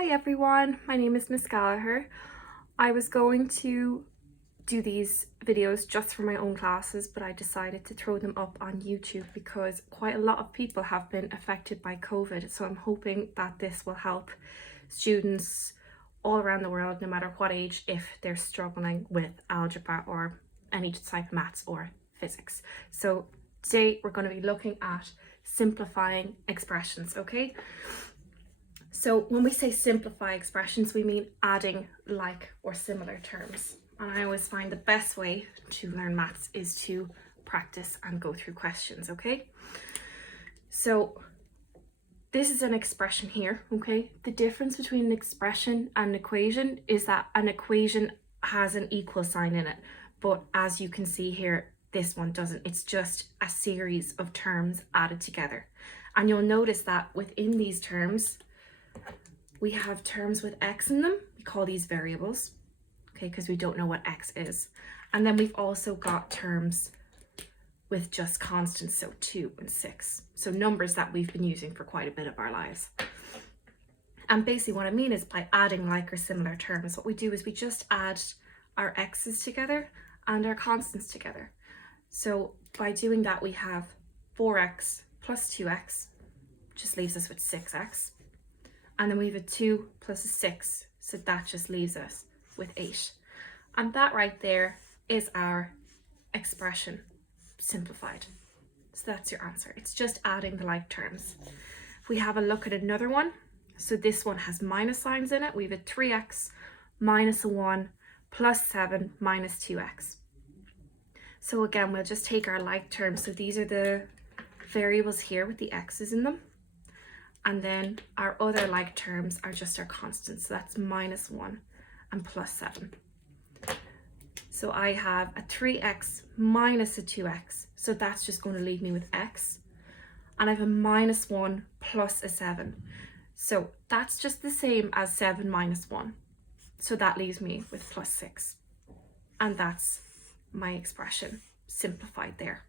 Hi everyone, my name is Miss Gallagher. I was going to do these videos just for my own classes, but I decided to throw them up on YouTube because quite a lot of people have been affected by COVID. So I'm hoping that this will help students all around the world, no matter what age, if they're struggling with algebra or any type of maths or physics. So today we're going to be looking at simplifying expressions, okay? So when we say simplify expressions, we mean adding like or similar terms. And I always find the best way to learn maths is to practice and go through questions, okay? So this is an expression here, okay? The difference between an expression and an equation is that an equation has an equal sign in it. But as you can see here, this one doesn't. It's just a series of terms added together. And you'll notice that within these terms, we have terms with x in them. We call these variables, okay, because we don't know what x is. And then we've also got terms with just constants, so 2 and 6. So numbers that we've been using for quite a bit of our lives. And basically what I mean is by adding like or similar terms, what we do is we just add our x's together and our constants together. So by doing that, we have 4x plus 2x, just leaves us with 6x. And then we have a 2 plus a 6, so that just leaves us with 8. And that right there is our expression simplified. So that's your answer. It's just adding the like terms. If we have a look at another one, so this one has minus signs in it. We have a 3x minus a 1 plus 7 minus 2x. So again, we'll just take our like terms. So these are the variables here with the x's in them. And then our other like terms are just our constants. So that's minus 1 and plus 7. So I have a 3x minus a 2x. So that's just going to leave me with x. And I have a minus 1 plus a 7. So that's just the same as 7 minus 1. So that leaves me with plus 6. And that's my expression simplified there.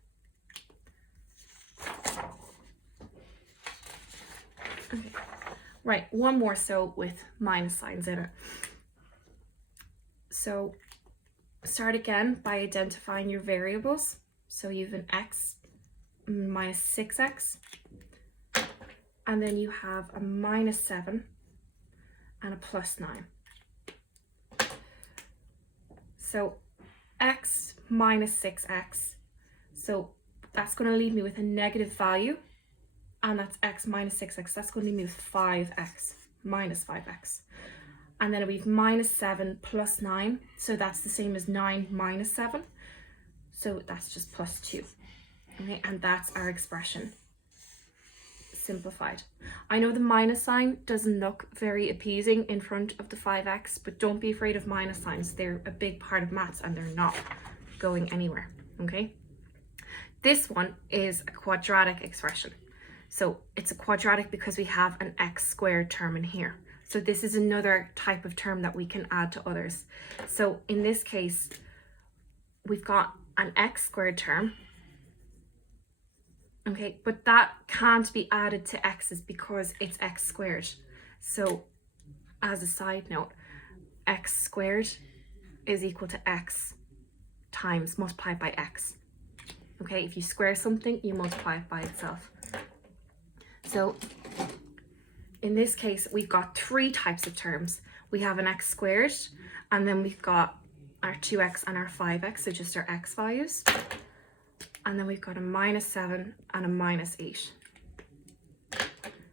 Okay. Right, one more so with minus signs in it. So start again by identifying your variables. So you have an x minus 6x, and then you have a minus 7 and a plus 9. So x minus 6x, so that's going to leave me with a negative value. And that's x minus 6x, that's going to leave me with 5x minus 5x. And then we have minus 7 plus 9, so that's the same as 9 minus 7. So that's just plus 2. Okay, and that's our expression simplified. I know the minus sign doesn't look very appeasing in front of the 5x, but don't be afraid of minus signs. They're a big part of maths and they're not going anywhere, okay? This one is a quadratic expression. So it's a quadratic because we have an x squared term in here. So this is another type of term that we can add to others. So in this case, we've got an x squared term. Okay, but that can't be added to x's because it's x squared. So as a side note, x squared is equal to x times multiplied by x. Okay, if you square something, you multiply it by itself. So in this case, we've got 3 types of terms. We have an x squared, and then we've got our 2x and our 5x, so just our x values. And then we've got a minus 7 and a minus 8.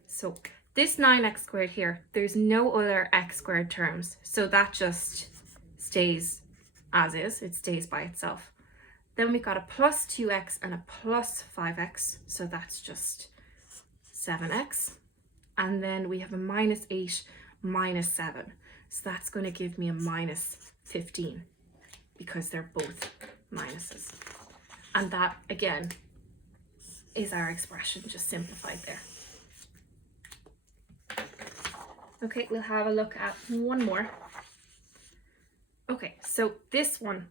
So this 9x squared here, there's no other x squared terms. So that just stays as is, it stays by itself. Then we've got a plus 2x and a plus 5x, so that's just 7x, and then we have a minus 8 minus 7, so that's going to give me a minus 15 because they're both minuses. And that again is our expression just simplified there. Okay, we'll have a look at one more. Okay, so this one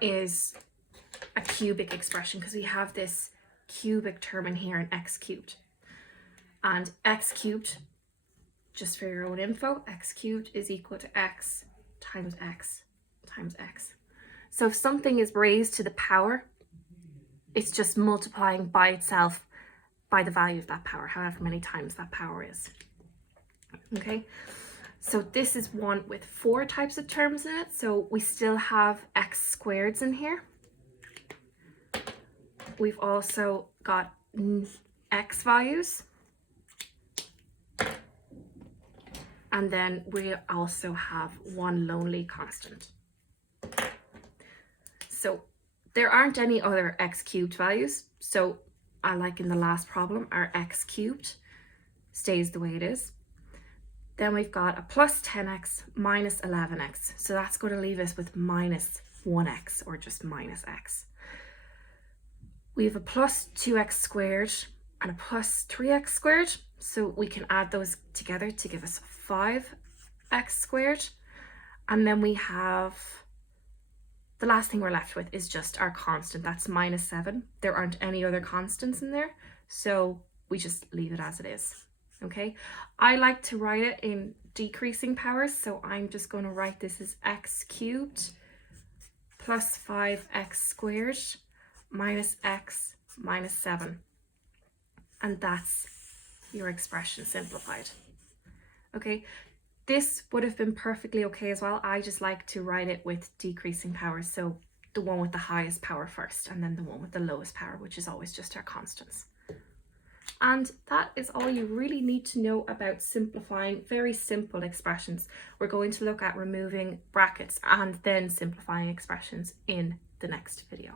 is a cubic expression because we have this cubic term in here, an x cubed. And x cubed just for your own info, x cubed is equal to x times x times x. So if something is raised to the power, it's just multiplying by itself by the value of that power, however many times that power is. Okay, so this is one with 4 types of terms in it. So we still have x squareds in here. We've also got x values. And then we also have one lonely constant. So there aren't any other x cubed values. So like in the last problem, our x cubed stays the way it is. Then we've got a plus 10x minus 11x. So that's going to leave us with minus 1x, or just minus x. We have a plus 2x squared and a plus 3x squared. So we can add those together to give us 5x squared. And then we have, the last thing we're left with is just our constant. That's minus 7. There aren't any other constants in there, so we just leave it as it is. Okay, I like to write it in decreasing powers, so I'm just going to write this as x cubed plus 5x squared minus x minus 7. And that's your expression simplified. Okay, this would have been perfectly okay as well. I just like to write it with decreasing powers, so the one with the highest power first, and then the one with the lowest power, which is always just our constants. And that is all you really need to know about simplifying very simple expressions. We're going to look at removing brackets and then simplifying expressions in the next video.